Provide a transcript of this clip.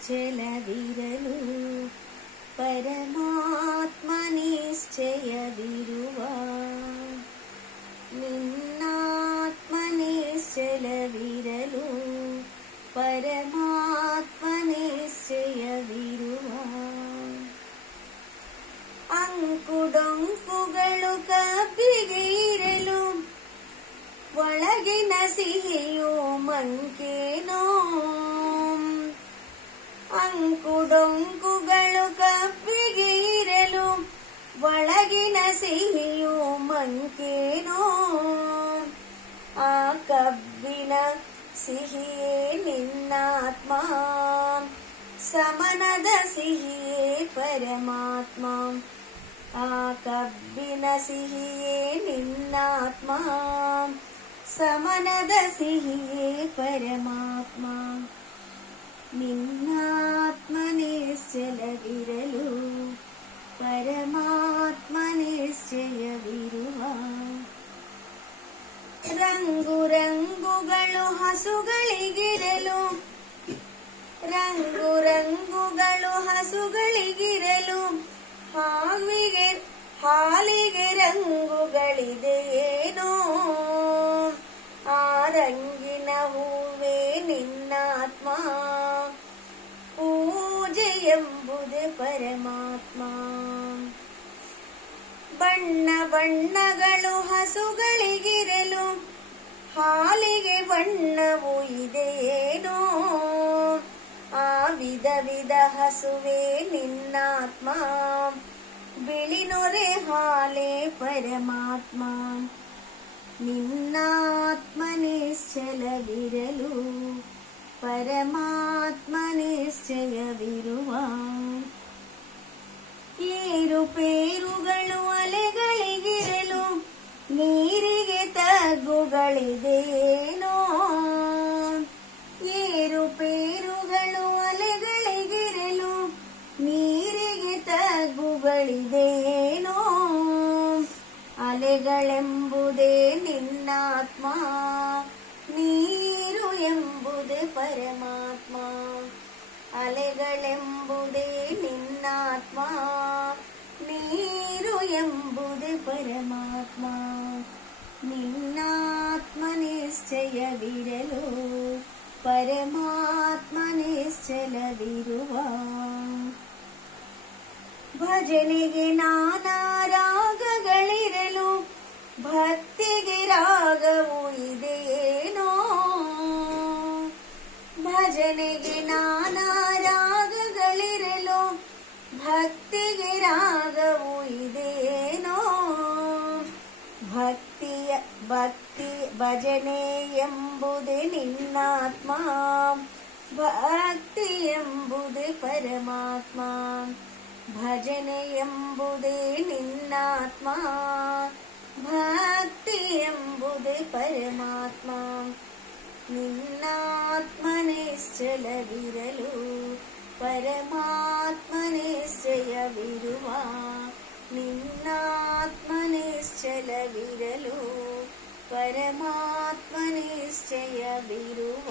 ನಿನ್ನಾತ್ಮನಿಶ್ಚಲವಿರಲು ಪರಮಾತ್ಮ ನಿಶ್ಚಯವಿರುವ ನಿನ್ನಾತ್ಮ ನಿಶ್ಚಲವಿರಲು ಪರಮಾತ್ಮ ನಿಶ್ಚಯವಿರುವ ಅಂಕುಡೊಂಕುಗಳು ಕಬ್ಬಿಗೆ ಇರಲು ಒಳಗಿನ ಸಿಹಿಯು ಮಂಕೇನೋ ಅಂಕುಡೊಂಕುಗಳು ಕಬ್ಬಿಗೆ ಇರಲು ಒಳಗಿನ ಸಿಹಿಯು ಮಂಕೇನೋ ಆ ಕಬ್ಬಿನ ಸಿಹಿಯೇ ನಿನ್ನಾತ್ಮ ಸಮನದ ಸಿಹಿಯೇ ಪರಮಾತ್ಮ ಆ ಕಬ್ಬಿನ ಸಿಹಿಯೇ ನಿನ್ನಾತ್ಮ ಸಮನದ ಸಿಹಿಯೇ ಪರಮಾತ್ಮ ನಿನ್ನಾತ್ಮ ನಿಶ್ಚಲವಿರಲು ಪರಮಾತ್ಮ ನಿಶ್ಚಯವಿರುವ ರಂಗು ರಂಗುಗಳು ಹಸುಗಳಿಗಿರಲು ರಂಗು ರಂಗುಗಳು ಹಸುಗಳಿಗಿರಲು ಹಾವಿಗೆ, ಹಾಲಿಗೆ ರಂಗುಗಳಿದೆಯೇನೋ ಆ ರಂಗಿನ ಹೂವೇ ನಿನ್ನಾತ್ಮ. ಎಂಬುದೇ ಪರಮಾತ್ಮ. ಬಣ್ಣ ಬಣ್ಣಗಳು ಹಸುಗಳಿಗಿರಲು ಹಾಲಿಗೆ ಬಣ್ಣವು ಇದೆಯೇನೋ? ಆ ವಿಧ ವಿಧ ಹಸುವೆ ನಿನ್ನಾತ್ಮ. ಬಿಳಿನೊರೆ ಹಾಲೆ ಪರಮಾತ್ಮ. ನಿನ್ನಾತ್ಮ ನಿಶ್ಚಲವಿರಲು ಪರಮಾತ್ಮ ನಿಶ್ಚಯವಿರುವ ಏರುಪೇರುಗಳು ಅಲೆಗಳಿಗಿರಲು ನೀರಿಗೆ ತಗ್ಗುಗಳಿದೇನೋ? ಏರುಪೇರುಗಳು ಅಲೆಗಳಿಗಿರಲು ನೀರಿಗೆ ತಗ್ಗುಗಳಿದೇನೋ? ಅಲೆಗಳೆಂಬುದೇ ನಿನ್ನಾತ್ಮ. ಪರಮಾತ್ಮ ಅಲೆಗಳೆಂಬುದೇ ನಿನ್ನಾತ್ಮ. ನೀರು ಎಂಬುದೇ ಪರಮಾತ್ಮ. ನಿನ್ನಾತ್ಮ ನಿಶ್ಚಯವಿರಲು ಪರಮಾತ್ಮ ನಿಶ್ಚಲವಿರುವ ಭಜನೆಗೆ ನಾನಾ ರಾಗಗಳಿರಲು ಭಕ್ತಿಗೆ ರಾಗವು ಇದೆಯೇನೋ ಭಜನೆಗೆ ನಾನಾ ರಾಗಗಳಿರಲು ಭಕ್ತಿಗೆ ರಾಗವು ಇದೆಯೇನೋ ಭಕ್ತಿಯ ಭಕ್ತಿ ಭಜನೆ ಎಂಬುದೇ ನಿನ್ನಾತ್ಮ ಭಕ್ತಿ ಎಂಬುದೇ ಪರಮಾತ್ಮ ಭಜನೆ ಎಂಬುದೇ ನಿನ್ನಾತ್ಮ ಭಕ್ತಿ ಎಂಬುದೇ ಪರಮಾತ್ಮ ನಿನ್ನಾತ್ಮ ನಿಶ್ಚಲವಿರಲು ಪರಮಾತ್ಮ ನಿಶ್ಚಯವಿರುವ ನಿನ್ನಾತ್ಮ ನಿಶ್ಚಲವಿರಲು ಪರಮಾತ್ಮ ನಿಶ್ಚಯವಿರುವ